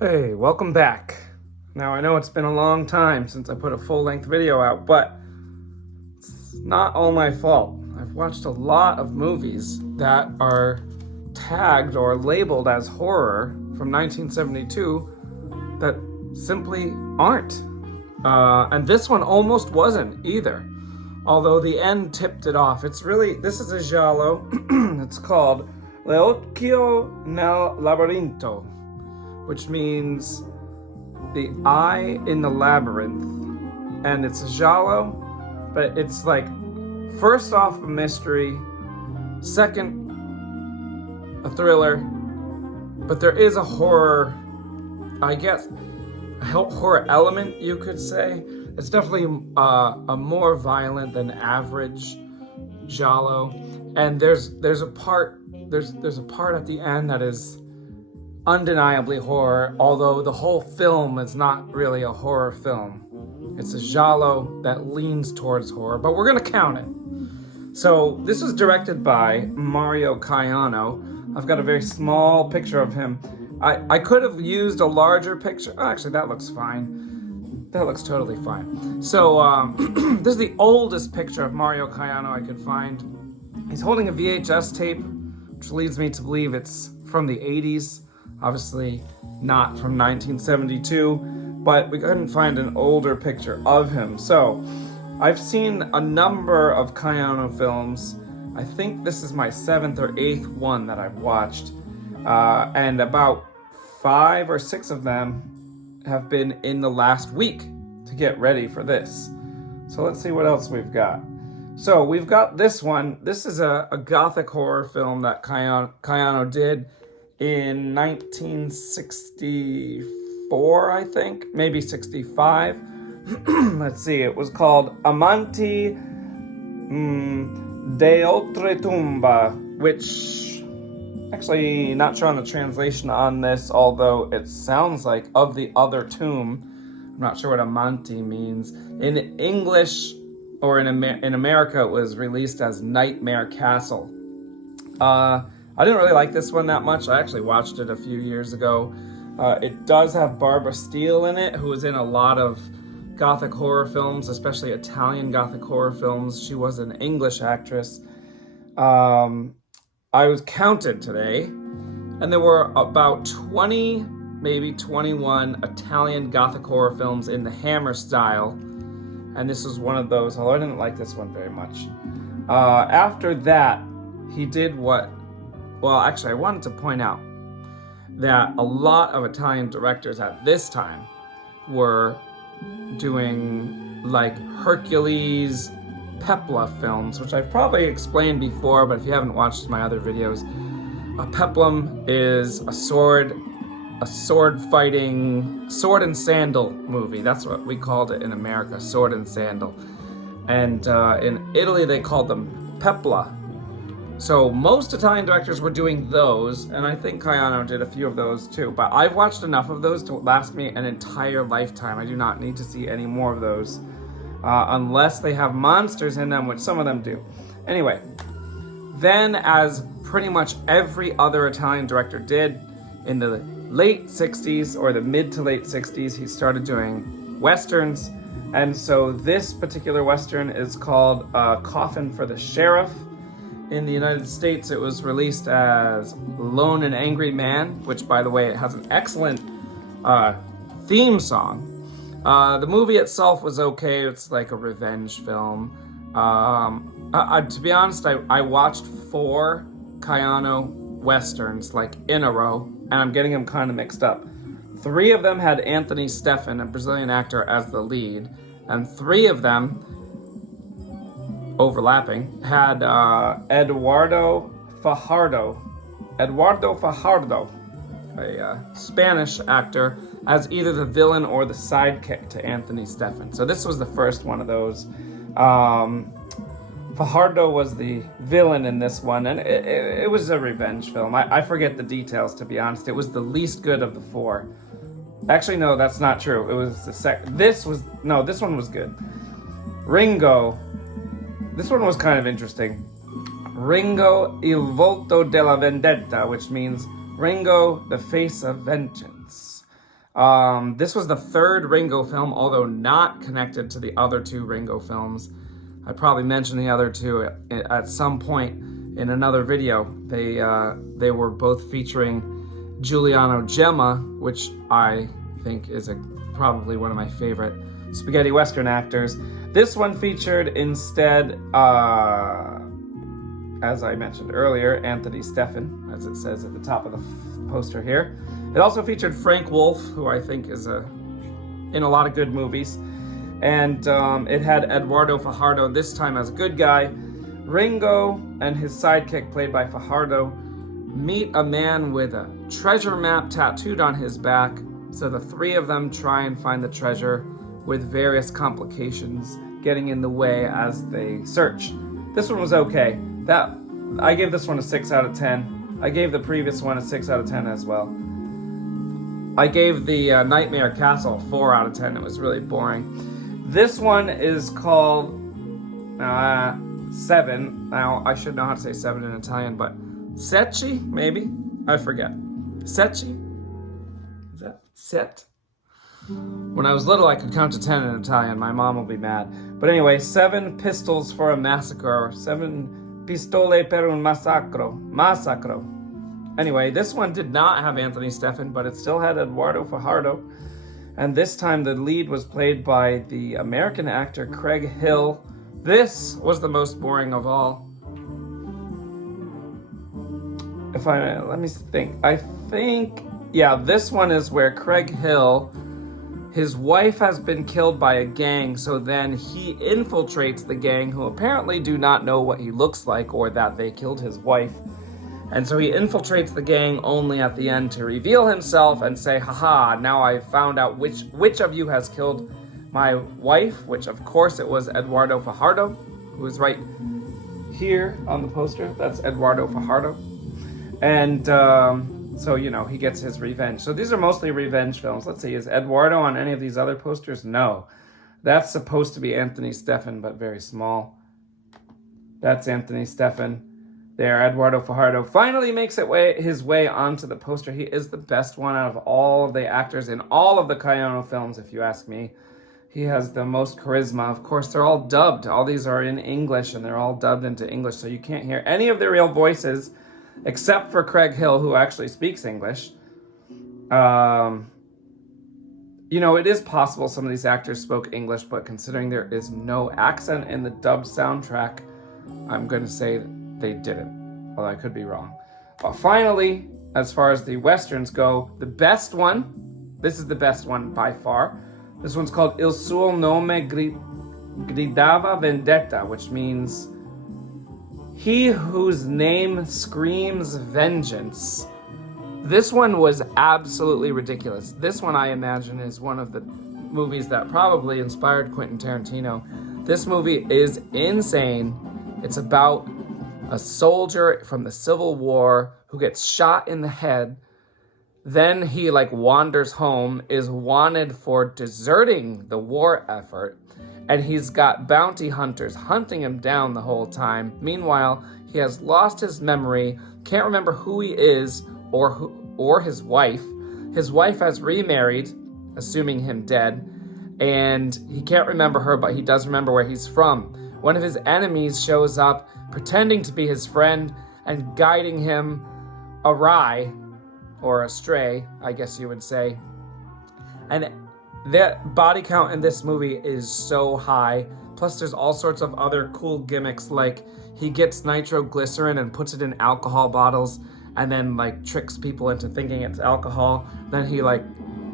Hey, welcome back. Now I know it's been a long time since I put a full-length video out, but it's not all my fault. I've watched a lot of movies that are tagged or labeled as horror from 1972 that simply aren't. And this one almost wasn't either, although the end tipped it off. This is a giallo. It's called L'occhio nel labirinto, which means the eye in the labyrinth. And it's a giallo, but it's like, first off, a mystery, second, a thriller, but there is a horror, I guess, a horror element, you could say. It's definitely a more violent than average giallo. And there's a part at the end that is undeniably horror, although the whole film is not really a horror film. It's a giallo that leans towards horror, but we're gonna count it. So this was directed by Mario Caiano. I've got a very small picture of him. I could have used a larger picture. Oh, actually, that looks fine. That looks totally fine. So this is the oldest picture of Mario Caiano I could find. He's holding a VHS tape, which leads me to believe it's from the 80s. Obviously not from 1972, but we couldn't find an older picture of him. So I've seen a number of Caiano films. I think this is my 7th or 8th one that I've watched. And about 5 or 6 of them have been in the last week to get ready for this. So let's see what else we've got. So we've got this one. This is a gothic horror film that Caiano did in 1964, I think, maybe 65. Let's see, it was called Amanti de Oltretumba, which, actually not sure on the translation on this, although it sounds like of the other tomb. I'm not sure what Amanti means. In English, or in America, it was released as Nightmare Castle. I didn't really like this one that much. I actually watched it a few years ago. It does have Barbara Steele in it, who was in a lot of gothic horror films, especially Italian gothic horror films. She was an English actress. I was counted today, and there were about 20, maybe 21 Italian gothic horror films in the Hammer style, and this was one of those, although I didn't like this one very much. After that, he did what, well, actually, I wanted to point out that a lot of Italian directors at this time were doing like Hercules, Pepla films, which I've probably explained before, but if you haven't watched my other videos, a peplum is a sword fighting, sword and sandal movie. That's what we called it in America, sword and sandal. And in Italy, they called them pepla. So most Italian directors were doing those, and I think Caiano did a few of those too. But I've watched enough of those to last me an entire lifetime. I do not need to see any more of those, unless they have monsters in them, which some of them do. Anyway, then as pretty much every other Italian director did, in the late 60s or the mid to late 60s, he started doing Westerns. And so this particular Western is called Coffin for the Sheriff. In the United States, it was released as Lone and Angry Man, which, by the way, it has an excellent theme song. The movie itself was okay. It's like a revenge film. To be honest, I watched 4 Caiano Westerns, like, in a row, and I'm getting them kind of mixed up. 3 of them had Anthony Stephan, a Brazilian actor, as the lead, and 3 of them, overlapping, had Eduardo Fajardo, a Spanish actor, as either the villain or the sidekick to Anthony Stephan. So this was the first one of those. Fajardo was the villain in this one, and it was a revenge film. I forget the details, to be honest. It was the least good of the 4. Actually, no, that's not true. It was the this one was good. Ringo. This one was kind of interesting. Ringo il volto della vendetta, which means Ringo, the face of vengeance. This was the third Ringo film, although not connected to the other two Ringo films. I probably mentioned the other two at some point in another video. They were both featuring Giuliano Gemma, which I think is probably one of my favorite spaghetti western actors. This one featured instead, as I mentioned earlier, Anthony Stephan, as it says at the top of the poster here. It also featured Frank Wolf, who I think is in a lot of good movies. And it had Eduardo Fajardo, this time as a good guy. Ringo and his sidekick, played by Fajardo, meet a man with a treasure map tattooed on his back. So the three of them try and find the treasure, with various complications getting in the way as they search. This one was okay. I gave this one a 6 out of 10. I gave the previous one a 6 out of 10 as well. I gave the Nightmare Castle a 4 out of 10. It was really boring. This one is called 7. Now, I should know how to say 7 in Italian, but Secchi, maybe? I forget. Secchi? Is that set? When I was little, I could count to 10 in Italian. My mom will be mad. But anyway, 7 pistols for a massacre. 7 pistole per un massacro. Massacro. Anyway, this one did not have Anthony Stephan, but it still had Eduardo Fajardo. And this time the lead was played by the American actor Craig Hill. This was the most boring of all. Let me think. Yeah, this one is where Craig Hill, his wife has been killed by a gang, so then he infiltrates the gang, who apparently do not know what he looks like or that they killed his wife. And so he infiltrates the gang only at the end to reveal himself and say, haha, now I found out which of you has killed my wife, which of course it was Eduardo Fajardo, who is right here on the poster. That's Eduardo Fajardo. And so, you know, he gets his revenge. So these are mostly revenge films. Let's see, is Eduardo on any of these other posters? No. That's supposed to be Anthony Stephan, but very small. That's Anthony Stephan. There, Eduardo Fajardo finally makes his way onto the poster. He is the best one out of all of the actors in all of the Caiano films, if you ask me. He has the most charisma. Of course, they're all dubbed. All these are in English, and they're all dubbed into English, so you can't hear any of their real voices, except for Craig Hill, who actually speaks English. You know, it is possible some of these actors spoke English, but considering there is no accent in the dubbed soundtrack, I'm going to say they didn't, although I could be wrong. But finally, as far as the Westerns go, the best one, this is the best one by far. This one's called Il suo nome gridava vendetta, which means he whose name screams vengeance. This one was absolutely ridiculous. This one, I imagine, is one of the movies that probably inspired Quentin Tarantino. This movie is insane. It's about a soldier from the Civil War who gets shot in the head. Then he wanders home, is wanted for deserting the war effort, and he's got bounty hunters hunting him down the whole time. Meanwhile, he has lost his memory, can't remember who he is or his wife. His wife has remarried, assuming him dead, and he can't remember her, but he does remember where he's from. One of his enemies shows up, pretending to be his friend and guiding him awry, or astray, I guess you would say. And the body count in this movie is so high. Plus there's all sorts of other cool gimmicks, like he gets nitroglycerin and puts it in alcohol bottles and then tricks people into thinking it's alcohol. Then he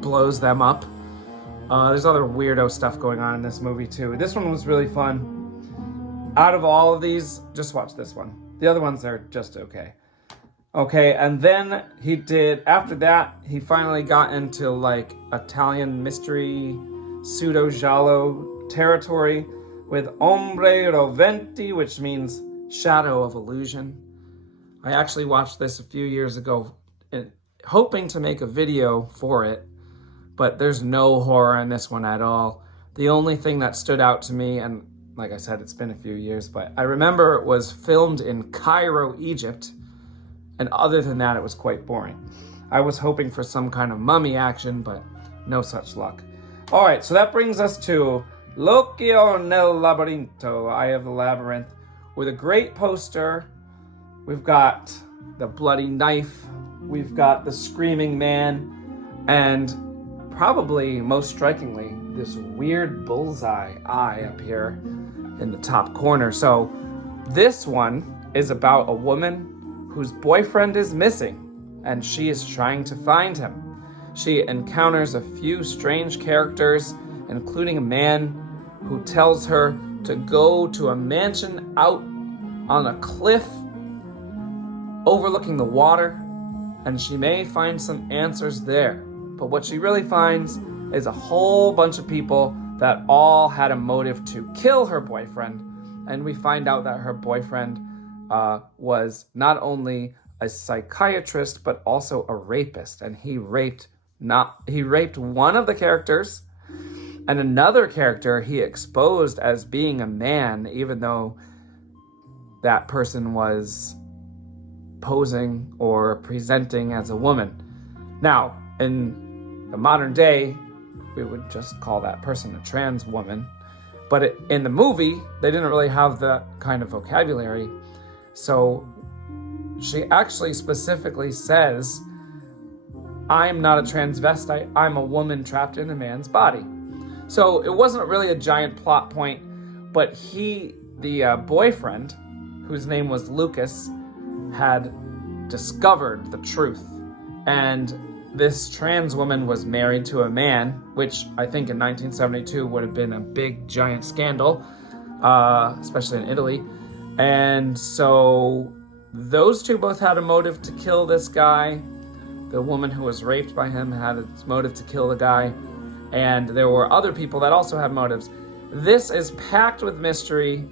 blows them up. There's other weirdo stuff going on in this movie too. This one was really fun. Out of all of these, just watch this one. The other ones are just okay. Okay, and then after that, he finally got into Italian mystery, pseudo giallo territory with Ombre Roventi, which means shadow of illusion. I actually watched this a few years ago, hoping to make a video for it, but there's no horror in this one at all. The only thing that stood out to me, and like I said, it's been a few years, but I remember it was filmed in Cairo, Egypt, and other than that, it was quite boring. I was hoping for some kind of mummy action, but No such luck. All right, so that brings us to L'Occhio nel Labirinto, Eye of the Labyrinth, with a great poster. We've got the bloody knife, we've got the screaming man, and probably most strikingly, this weird bullseye eye up here in the top corner. So this one is about a woman whose boyfriend is missing, and she is trying to find him. She encounters a few strange characters, including a man who tells her to go to a mansion out on a cliff overlooking the water, and she may find some answers there. But what she really finds is a whole bunch of people that all had a motive to kill her boyfriend, and we find out that her boyfriend was not only a psychiatrist but also a rapist, and he raped one of the characters, and another character he exposed as being a man, even though that person was posing or presenting as a woman. Now, in the modern day, we would just call that person a trans woman. But in the movie, they didn't really have that kind of vocabulary. So she actually specifically says, I'm not a transvestite, I'm a woman trapped in a man's body. So it wasn't really a giant plot point, but the boyfriend, whose name was Lucas, had discovered the truth. And this trans woman was married to a man, which I think in 1972 would have been a big, giant scandal, especially in Italy. And so those two both had a motive to kill this guy. The woman who was raped by him had a motive to kill the guy. And there were other people that also had motives. This is packed with mystery.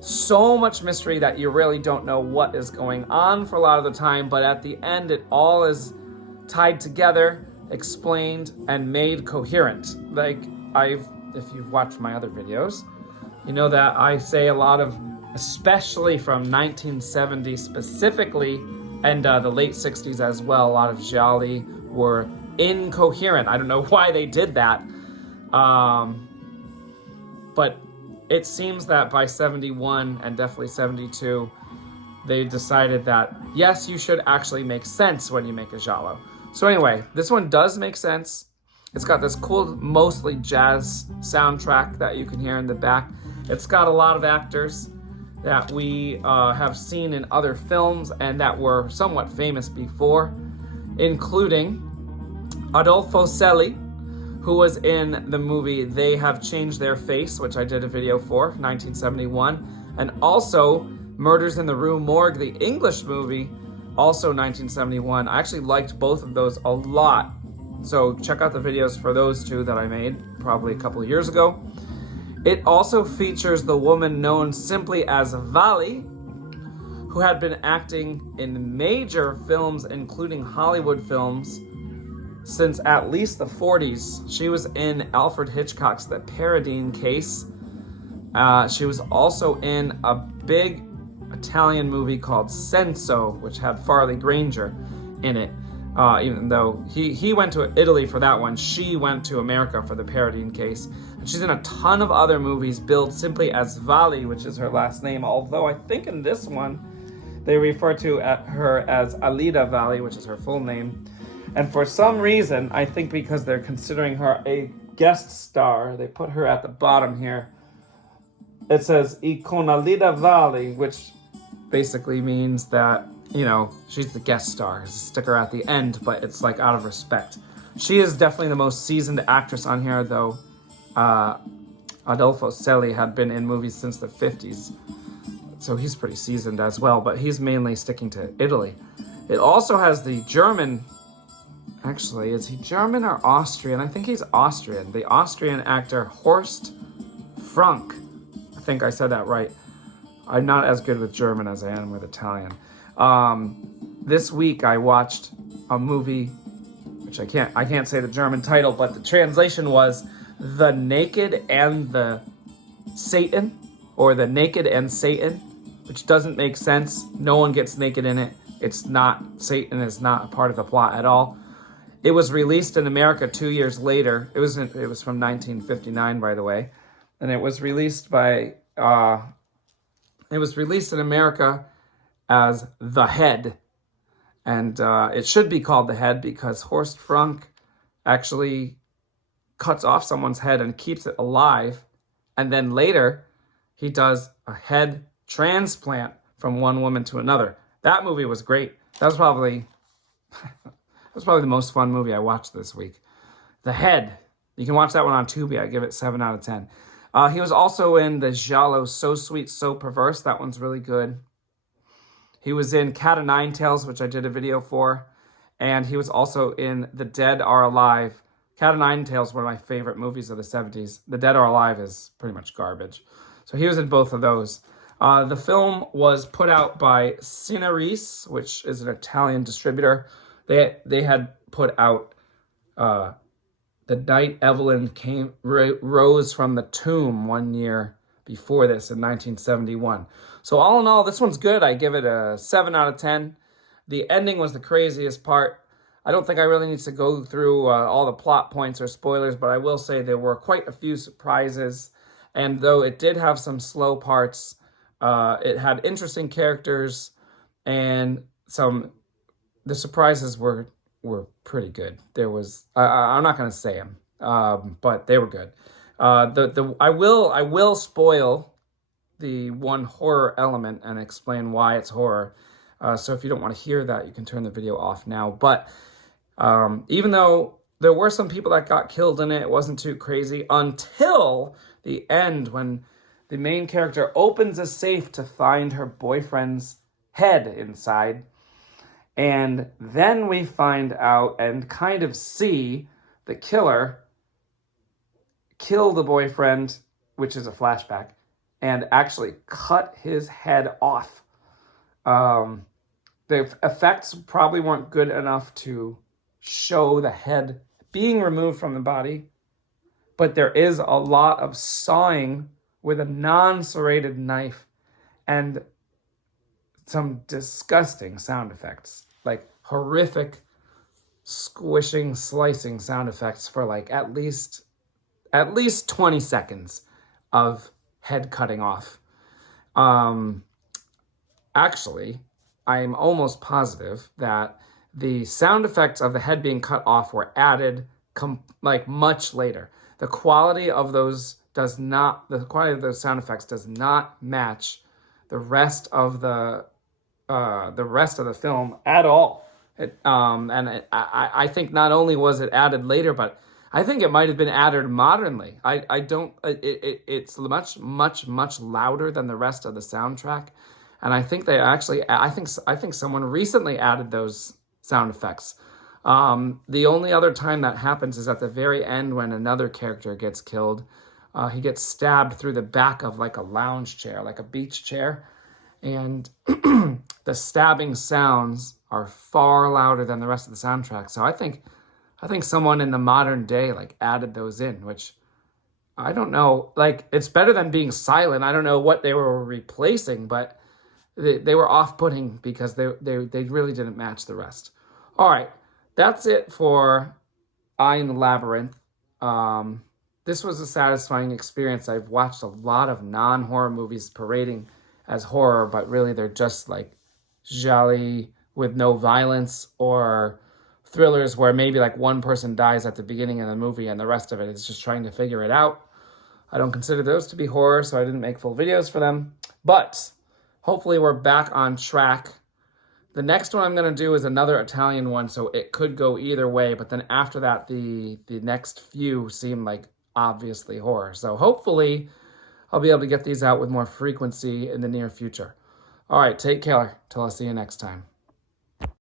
So much mystery that you really don't know what is going on for a lot of the time. But at the end, it all is tied together, explained, and made coherent. If you've watched my other videos, you know that I say a lot of, especially from 1970 specifically, and the late 60s as well, a lot of gialli were incoherent. I don't know why they did that. But it seems that by 71 and definitely 72, they decided that, yes, you should actually make sense when you make a giallo. So anyway, this one does make sense. It's got this cool, mostly jazz soundtrack that you can hear in the back. It's got a lot of actors that we have seen in other films and that were somewhat famous before, including Adolfo Celi, who was in the movie They Have Changed Their Face, which I did a video for, 1971, and also Murders in the Rue Morgue, the English movie, also 1971. I actually liked both of those a lot, so check out the videos for those two that I made probably a couple of years ago. It also features the woman known simply as Valli, who had been acting in major films, including Hollywood films, since at least the 40s. She was in Alfred Hitchcock's The Paradine Case. She was also in a big Italian movie called Senso, which had Farley Granger in it. Even though he went to Italy for that one, she went to America for The Paradine Case. And she's in a ton of other movies billed simply as Valli, which is her last name, although I think in this one they refer to her as Alida Valli, which is her full name. And for some reason, I think because they're considering her a guest star, they put her at the bottom here. It says Iconalida Valli, which basically means that, you know, she's the guest star. There's a sticker at the end, but it's like out of respect. She is definitely the most seasoned actress on here, though Adolfo Celi had been in movies since the 50s. So he's pretty seasoned as well, but he's mainly sticking to Italy. It also has the German, actually, is he German or Austrian? I think he's Austrian. The Austrian actor Horst Frank. I think I said that right. I'm not as good with German as I am with Italian. This week I watched a movie, which I can't say the German title, but the translation was The Naked and the Satan, or The Naked and Satan, which doesn't make sense. No one gets naked in it. It's not, Satan is not a part of the plot at all. It was released in America 2 years later. It was from 1959, by the way, and it was released by it was released in America as The Head, and it should be called The Head because Horst Frank actually cuts off someone's head and keeps it alive, and then later he does a head transplant from one woman to another. That movie was great. That was probably the most fun movie I watched this week. The Head. You can watch that one on Tubi. I give it 7 out of 10. He was also in the giallo So Sweet, So Perverse. That one's really good. He was in Cat o' Nine Tails, which I did a video for. And he was also in The Dead Are Alive. Cat o' Nine Tails is one of my favorite movies of the 70s. The Dead Are Alive is pretty much garbage. So he was in both of those. The film was put out by Cineris, which is an Italian distributor. They had put out The Night Evelyn Rose from the Tomb 1 year before this in 1971. So all in all, this one's good. I give it a 7 out of 10. The ending was the craziest part. I don't think I really need to go through all the plot points or spoilers, but I will say there were quite a few surprises. And though it did have some slow parts, it had interesting characters, and the surprises were pretty good. There was I'm not going to say them, but they were good. I will spoil the one horror element and explain why it's horror. So if you don't want to hear that, you can turn the video off now. But even though there were some people that got killed in it, it wasn't too crazy until the end when the main character opens a safe to find her boyfriend's head inside. And then we find out and kind of see the killer kill the boyfriend, which is a flashback, and actually cut his head off. The effects probably weren't good enough to show the head being removed from the body, but there is a lot of sawing with a non-serrated knife and some disgusting sound effects, like horrific squishing, slicing sound effects for like at least 20 seconds of head cutting off. Actually, I'm almost positive that the sound effects of the head being cut off were added like much later. The quality of those sound effects does not match the rest of the film at all. I think not only was it added later, but I think it might have been added modernly. It's much louder than the rest of the soundtrack, and I think I think someone recently added those sound effects. The only other time that happens is at the very end when another character gets killed. He gets stabbed through the back of like a lounge chair, like a beach chair, and the stabbing sounds are far louder than the rest of the soundtrack. So I think someone in the modern day like added those in, which I don't know. Like, it's better than being silent. I don't know what they were replacing, but they were off-putting because they really didn't match the rest. All right, that's it for Eye in the Labyrinth. This was a satisfying experience. I've watched a lot of non-horror movies parading as horror, but really they're just like giallo with no violence, or thrillers where maybe like one person dies at the beginning of the movie and the rest of it is just trying to figure it out. I don't consider those to be horror, so I didn't make full videos for them. But hopefully we're back on track. The next one I'm going to do is another Italian one, so it could go either way. But then after that, the next few seem like obviously horror. So hopefully I'll be able to get these out with more frequency in the near future. All right, take care till I see you next time.